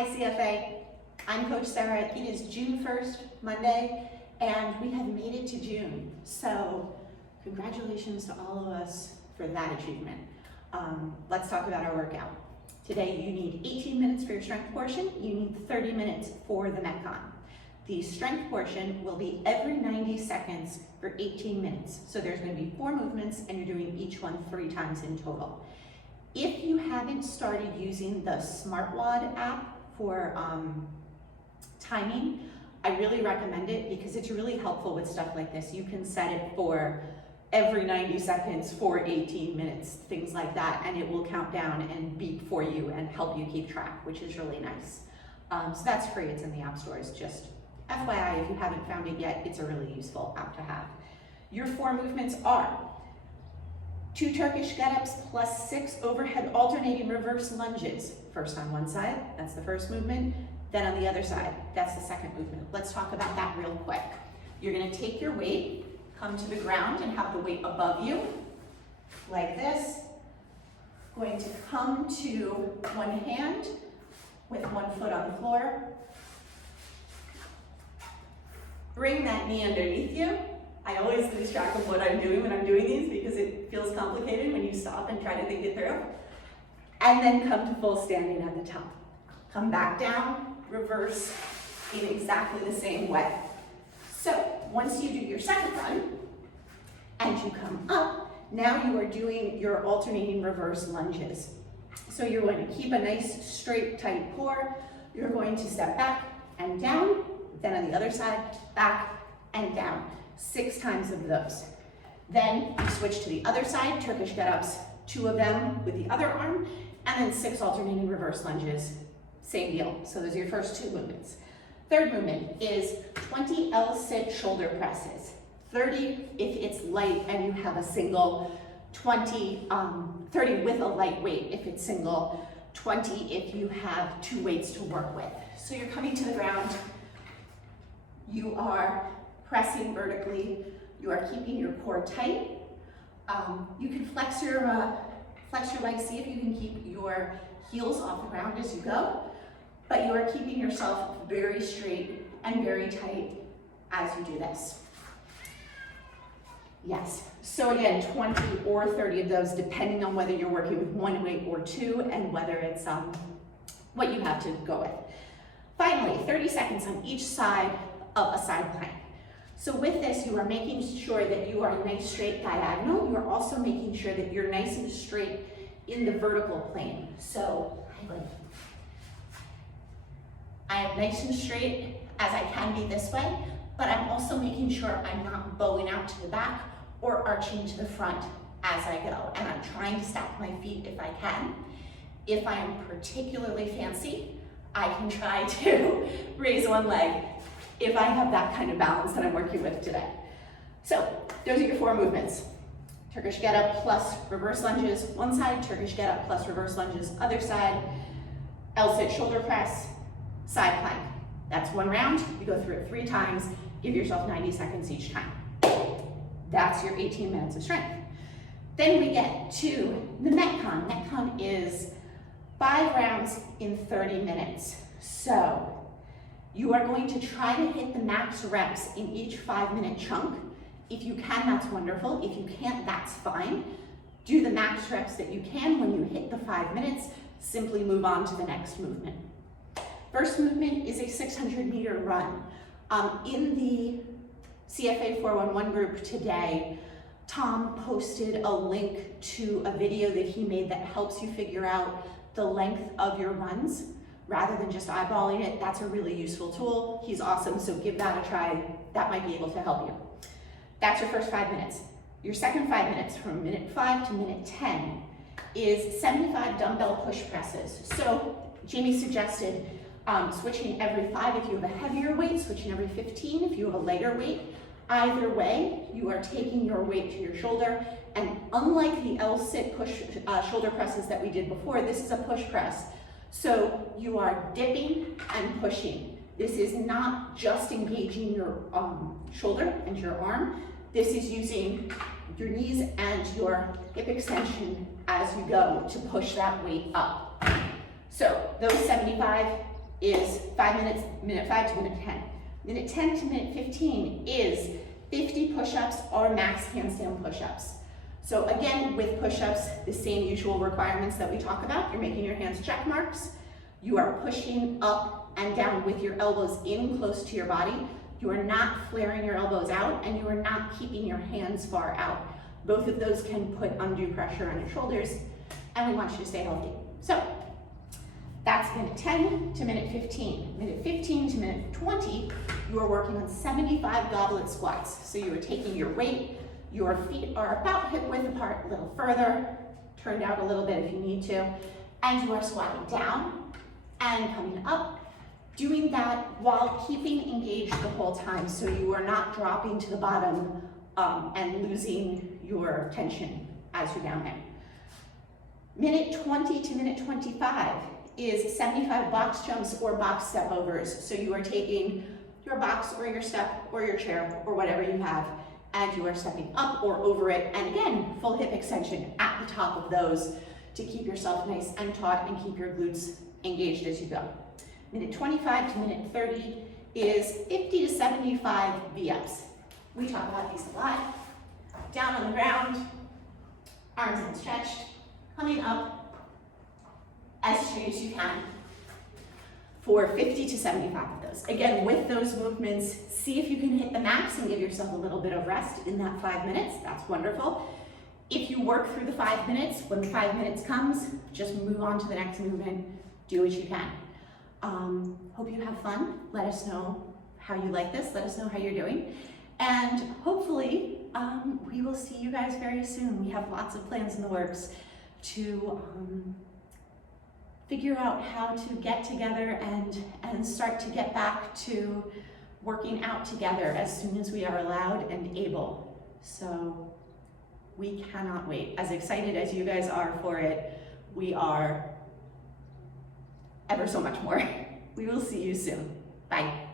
Hi CFA, I'm Coach Sarah. It is June 1st, Monday, and we have made it to June. So congratulations to all of us for that achievement. Let's talk about our workout. Today you need 18 minutes for your strength portion. You need 30 minutes for the Metcon. The strength portion will be every 90 seconds for 18 minutes. So there's going to be 4 movements and you're doing each one 3 times in total. If you haven't started using the WOD app for timing, I really recommend it because it's really helpful with stuff like this. You can set it for every 90 seconds for 18 minutes, things like that, and it will count down and beep for you and help you keep track, which is really nice. So that's free, it's in the app stores. Just FYI, if you haven't found it yet, it's a really useful app to have. Your 4 movements are 2 Turkish get-ups plus 6 overhead alternating reverse lunges. First on one side, that's the first movement. Then on the other side, that's the second movement. Let's talk about that real quick. You're gonna take your weight, come to the ground and have the weight above you, like this. Going to come to one hand with one foot on the floor. Bring that knee underneath you. I always lose track of what I'm doing when I'm doing these because it feels complicated when you stop and try to think it through. And then come to full standing at the top. Come back down, reverse in exactly the same way. So once you do your second run and you come up, now you are doing your alternating reverse lunges. So you're going to keep a nice straight tight core. You're going to step back and down, then on the other side, back and down. 6 times of those. Then you switch to the other side, Turkish get-ups, 2 of them with the other arm, and then 6 alternating reverse lunges, same deal. So those are your first 2 movements. Third movement is 20 L-sit shoulder presses. 30 if it's light and you have a single, 30 with a light weight if it's single, 20 if you have 2 weights to work with. So you're coming to the ground, you are pressing vertically, you are keeping your core tight. You can flex your legs, see if you can keep your heels off the ground as you go, but you are keeping yourself very straight and very tight as you do this. Yes, so again, 20 or 30 of those, depending on whether you're working with 1 weight or 2 and whether it's what you have to go with. Finally, 30 seconds on each side of a side plank. So with this, you are making sure that you are nice straight diagonal. You are also making sure that you're nice and straight in the vertical plane. So I am nice and straight as I can be this way, but I'm also making sure I'm not bowing out to the back or arching to the front as I go. And I'm trying to stack my feet if I can. If I am particularly fancy, I can try to raise one leg if I have that kind of balance that I'm working with today. So those are your 4 movements. Turkish get-up plus reverse lunges, one side, Turkish get-up plus reverse lunges, other side, L-sit shoulder press, side plank. That's 1 round, you go through it 3 times, give yourself 90 seconds each time. That's your 18 minutes of strength. Then we get to the Metcon. Metcon is 5 rounds in 30 minutes. So you are going to try to hit the max reps in each 5-minute chunk. If you can, that's wonderful. If you can't, that's fine. Do the max reps that you can. When you hit the 5 minutes, simply move on to the next movement. First movement is a 600-meter run. In the CFA 411 group today, Tom posted a link to a video that he made that helps you figure out the length of your runs. Rather than just eyeballing it, that's a really useful tool. He's awesome, so give that a try. That might be able to help you. That's your first 5 minutes. Your second 5 minutes, from minute 5 to minute 10, is 75 dumbbell push presses. So Jamie suggested switching every 5 if you have a heavier weight, switching every 15 if you have a lighter weight. Either way, you are taking your weight to your shoulder, and unlike the L-sit push shoulder presses that we did before, this is a push press. So you are dipping and pushing. This is not just engaging your shoulder and your arm. This is using your knees and your hip extension as you go to push that weight up. So those 75 is 5 minutes, minute 5 to minute 10. Minute 10 to minute 15 is 50 push-ups or max handstand push-ups. So again, with push-ups, the same usual requirements that we talk about. You're making your hands check marks. You are pushing up and down with your elbows in close to your body. You are not flaring your elbows out, and you are not keeping your hands far out. Both of those can put undue pressure on your shoulders, and we want you to stay healthy. So that's minute 10 to minute 15. Minute 15 to minute 20, you are working on 75 goblet squats. So you are taking your weight, your feet are about hip width apart, a little further, turned out a little bit if you need to, and you are squatting down and coming up, doing that while keeping engaged the whole time, so you are not dropping to the bottom and losing your tension as you're down there. Minute 20 to minute 25 is 75 box jumps or box step overs. So you are taking your box or your step or your chair or whatever you have, and you are stepping up or over it. And again, full hip extension at the top of those to keep yourself nice and taut and keep your glutes engaged as you go. Minute 25 to minute 30 is 50 to 75 V-ups. We talk about these a lot. Down on the ground, arms outstretched, coming up as straight as you can for 50 to 75 of those. Again, with those movements, see if you can hit the max and give yourself a little bit of rest in that 5 minutes. That's wonderful. If you work through the 5 minutes, when the 5 minutes comes, just move on to the next movement. Do what you can. Hope you have fun. Let us know how you like this. Let us know how you're doing. And hopefully, we will see you guys very soon. We have lots of plans in the works to figure out how to get together and start to get back to working out together as soon as we are allowed and able. So we cannot wait. As excited as you guys are for it, we are ever so much more. We will see you soon. Bye.